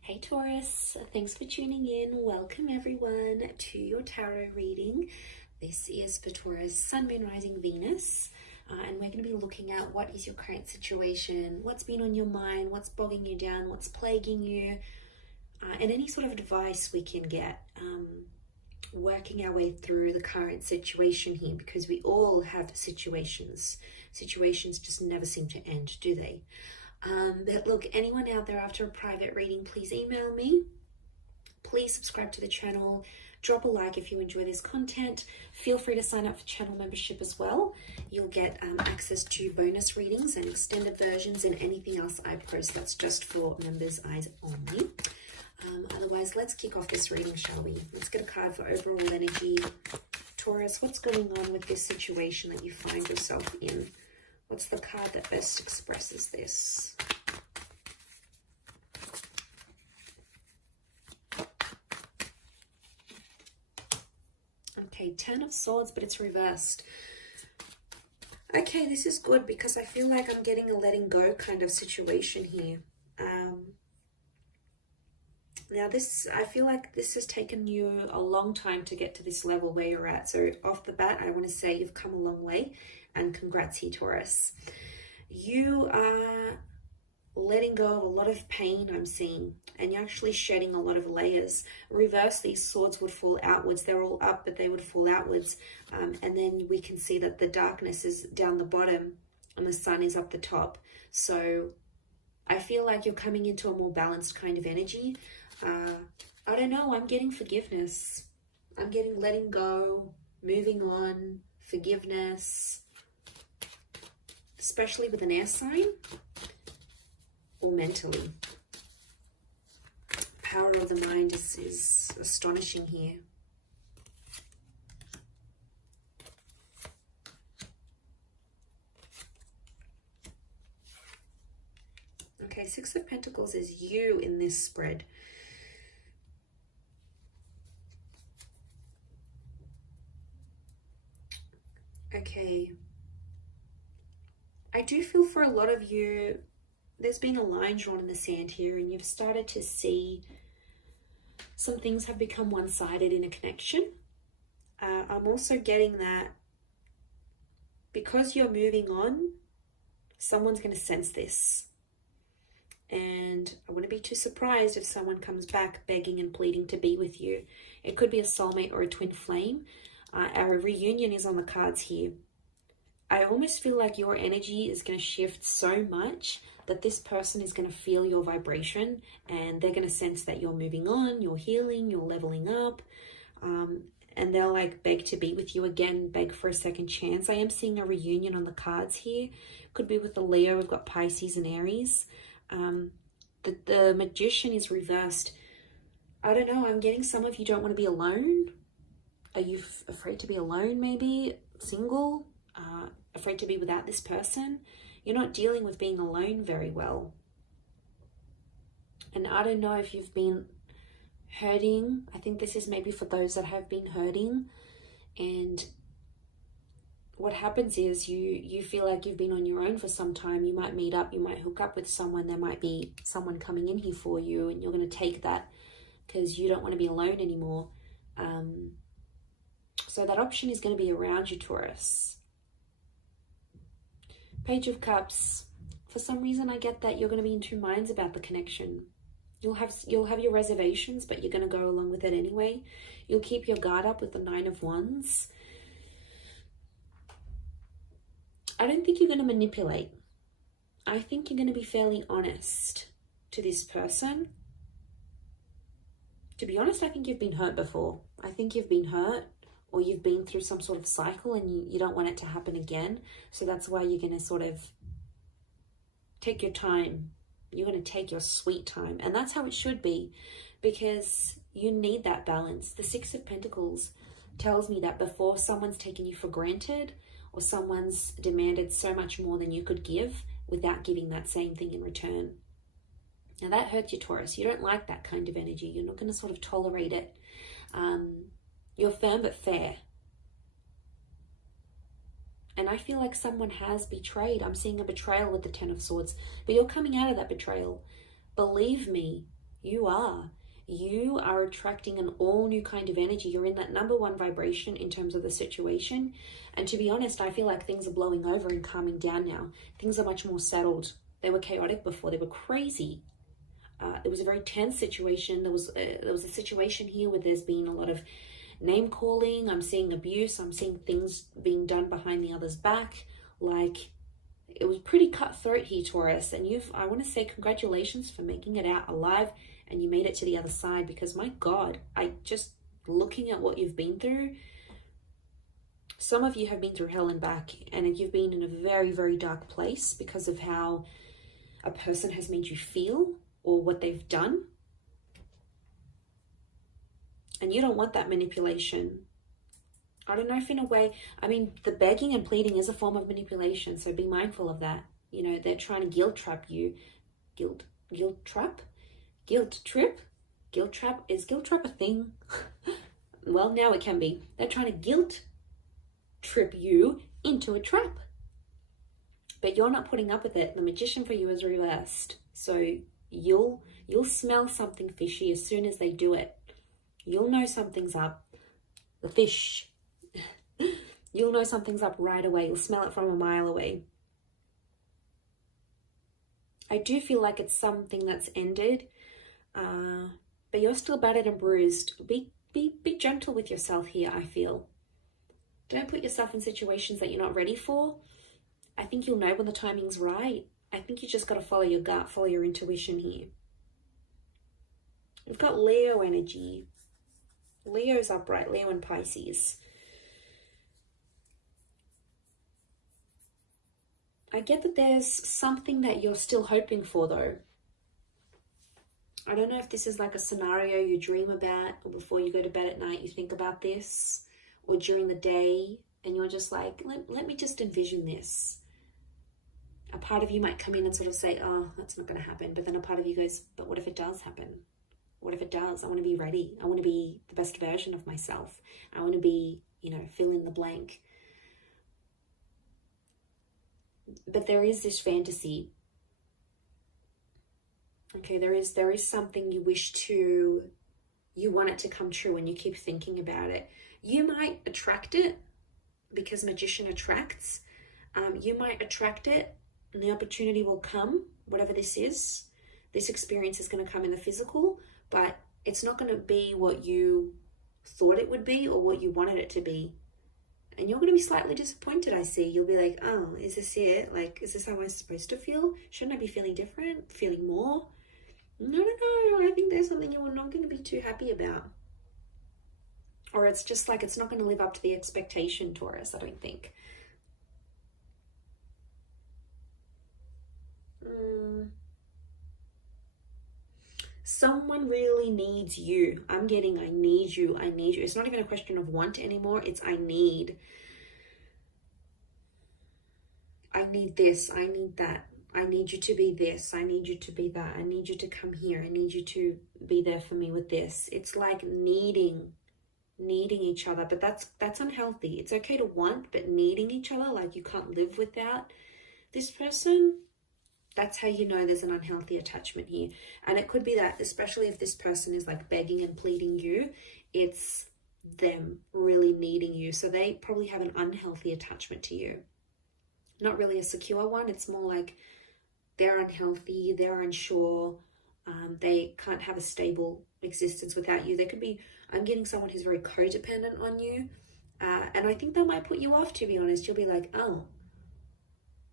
Hey Taurus, thanks for tuning in. Welcome everyone to your tarot reading. This is for Taurus, Sun, Moon, Rising, Venus. And we're going to be looking at what is your current situation, what's been on your mind, what's bogging you down, what's plaguing you, and any sort of advice we can get working our way through the current situation here, because we all have situations. Situations just never seem to end, do they? But look, anyone out there after a private reading, please email me. Please subscribe to the channel. Drop a like if you enjoy this content. Feel free to sign up for channel membership as well. You'll get access to bonus readings and extended versions and anything else I post that's just for members' eyes only. Otherwise, let's kick off this reading, shall we? Let's get a card for overall energy. Taurus, what's going on with this situation that you find yourself in? What's the card that best expresses this? Okay, 10 of Swords, but it's reversed. Okay, this is good because I feel like I'm getting a letting go kind of situation here. Now I feel like this has taken you a long time to get to this level where you're at. So off the bat, I want to say you've come a long way, and congrats here, Taurus. You are letting go of a lot of pain, I'm seeing, and you're actually shedding a lot of layers. Reverse, these swords would fall outwards. They're all up, but they would fall outwards. And then we can see that the darkness is down the bottom and the sun is up the top. So I feel like you're coming into a more balanced kind of energy. I don't know, I'm getting forgiveness. I'm getting letting go, moving on, forgiveness, especially with an air sign or mentally. Power of the mind is astonishing here. Okay, Six of Pentacles is you in this spread. Okay, I do feel for a lot of you, there's been a line drawn in the sand here, and you've started to see some things have become one-sided in a connection. I'm also getting that because you're moving on, someone's going to sense this. And I wouldn't be too surprised if someone comes back begging and pleading to be with you. It could be a soulmate or a twin flame. Our reunion is on the cards here. I almost feel like your energy is going to shift so much that this person is going to feel your vibration, and they're going to sense that you're moving on, you're healing, you're leveling up, and they'll like beg to be with you again, beg for a second chance. I am seeing a reunion on the cards here. Could be with the Leo. We've got Pisces and Aries. The Magician is reversed. I don't know, I'm getting some of you don't want to be alone. Are you afraid to be alone, maybe? Single? Afraid to be without this person? You're not dealing with being alone very well. And I don't know if you've been hurting. I think this is maybe for those that have been hurting. And what happens is you feel like you've been on your own for some time. You might meet up, you might hook up with someone. There might be someone coming in here for you, and you're going to take that because you don't want to be alone anymore. So that option is going to be around you, Taurus. Page of Cups. For some reason, I get that you're going to be in two minds about the connection. You'll have your reservations, but you're going to go along with it anyway. You'll keep your guard up with the Nine of Wands. I don't think you're going to manipulate. I think you're going to be fairly honest to this person. To be honest, I think you've been hurt before. I think you've been hurt, or you've been through some sort of cycle and you don't want it to happen again. So that's why you're going to sort of take your time. You're going to take your sweet time. And that's how it should be, because you need that balance. The Six of Pentacles tells me that before someone's taken you for granted, or someone's demanded so much more than you could give without giving that same thing in return. Now that hurts you, Taurus. You don't like that kind of energy. You're not going to sort of tolerate it. You're firm but fair. And I feel like someone has betrayed. I'm seeing a betrayal with the Ten of Swords. But you're coming out of that betrayal. Believe me, You are. You are attracting an all new kind of energy. You're in that number one vibration in terms of the situation. And to be honest, I feel like things are blowing over and calming down now. Things are much more settled. They were chaotic before. They were crazy. It was a very tense situation. There was a situation here where there's been a lot of name calling. I'm seeing abuse. I'm seeing things being done behind the other's back. Like, it was pretty cutthroat here, Taurus. And I want to say congratulations for making it out alive, and you made it to the other side, because my God, looking at what you've been through, some of you have been through hell and back, and you've been in a very, very dark place because of how a person has made you feel or what they've done. And you don't want that manipulation. I don't know if in a way, I mean, the begging and pleading is a form of manipulation, so be mindful of that. You know, they're trying to guilt trap you. Guilt trap? Guilt trip? Guilt trap? Is guilt trap a thing? Well, now it can be. They're trying to guilt trip you into a trap. But you're not putting up with it. The magician for you is reversed. So you'll smell something fishy as soon as they do it. You'll know something's up. The fish. You'll know something's up right away. You'll smell it from a mile away. I do feel like it's something that's ended. But you're still battered and bruised. Be gentle with yourself here, I feel. Don't put yourself in situations that you're not ready for. I think you'll know when the timing's right. I think you just got to follow your gut, follow your intuition here. We've got Leo energy. Leo's upright, Leo and Pisces. I get that there's something that you're still hoping for, though. I don't know if this is like a scenario you dream about, or before you go to bed at night you think about this, or during the day and you're just like, let me just envision this. A part of you might come in and sort of say, oh, that's not going to happen. But then a part of you goes, but what if it does happen? What if it does? I want to be ready. I want to be the best version of myself. I want to be, fill in the blank. But there is this fantasy. Okay, there is something you want it to come true, and you keep thinking about it. You might attract it because magician attracts. You might attract it and the opportunity will come, whatever this is. This experience is going to come in the physical, but it's not going to be what you thought it would be or what you wanted it to be. And you're going to be slightly disappointed, I see. You'll be like, oh, is this it? Like, is this how I'm supposed to feel? Shouldn't I be feeling different? Feeling more? No. I think there's something you're not going to be too happy about. Or it's just like it's not going to live up to the expectation, Taurus, I don't think. Someone really needs you. I'm getting I need you. It's not even a question of want anymore. It's I need. I need this. I need that. I need you to be this. I need you to be that. I need you to come here. I need you to be there for me with this. It's like needing each other, but that's unhealthy. It's okay to want, but needing each other, like you can't live without this person. That's how you know there's an unhealthy attachment here. And it could be that, especially if this person is like begging and pleading you, it's them really needing you. So they probably have an unhealthy attachment to you. Not really a secure one. It's more like they're unhealthy, they're unsure, they can't have a stable existence without you. They could be, I'm getting someone who's very codependent on you. And I think that might put you off, to be honest. You'll be like, oh,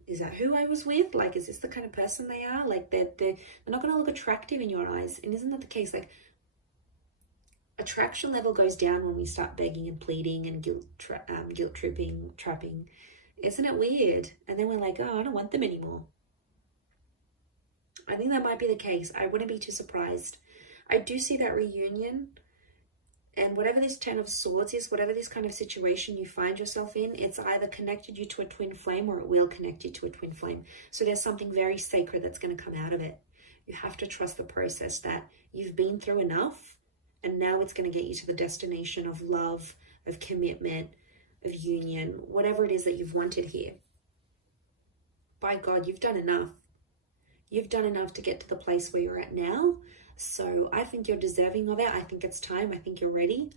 is that who I was with? Like, is this the kind of person they are? Like, they're not going to look attractive in your eyes. And isn't that the case? Like, attraction level goes down when we start begging and pleading and guilt tripping, trapping. Isn't it weird? And then we're like, oh, I don't want them anymore. I think that might be the case. I wouldn't be too surprised. I do see that reunion. And whatever this 10 of Swords is, whatever this kind of situation you find yourself in, it's either connected you to a twin flame or it will connect you to a twin flame. So there's something very sacred that's going to come out of it. You have to trust the process that you've been through enough, and now it's going to get you to the destination of love, of commitment, of union, whatever it is that you've wanted here. By God, you've done enough. You've done enough to get to the place where you're at now. So I think you're deserving of it. I think it's time. I think you're ready.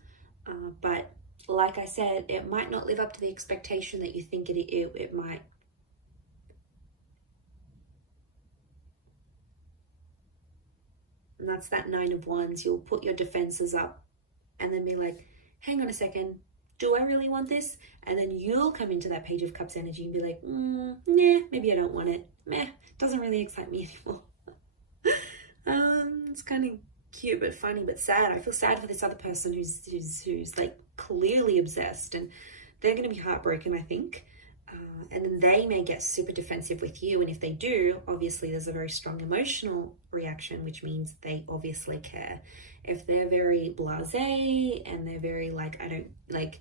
But like I said, it might not live up to the expectation that you think it might. And that's that 9 of Wands. You'll put your defenses up and then be like, hang on a second, do I really want this? And then you'll come into that Page of Cups energy and be like, nah, maybe I don't want it. Meh, doesn't really excite me anymore. It's kind of cute but funny but sad. I feel sad for this other person who's like clearly obsessed, and they're going to be heartbroken, I think. And then they may get super defensive with you, and if they do, obviously there's a very strong emotional reaction, which means they obviously care. If they're very blasé and they're very like, I don't like,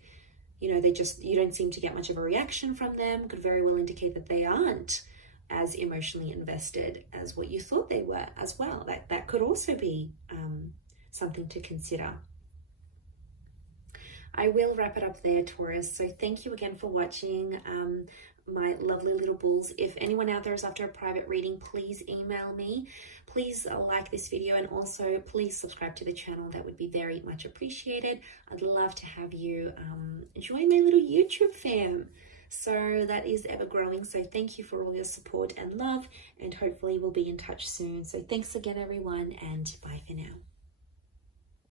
you know, you don't seem to get much of a reaction from them, could very well indicate that they aren't as emotionally invested as what you thought they were as well. That could also be something to consider. I will wrap it up there, Taurus. So thank you again for watching, my lovely little bulls. If anyone out there is after a private reading, please email me. Please like this video, and also please subscribe to the channel. That would be very much appreciated. I'd love to have you join my little YouTube fam. So that is ever growing. So thank you for all your support and love, and hopefully we'll be in touch soon. So thanks again, everyone, and bye for now.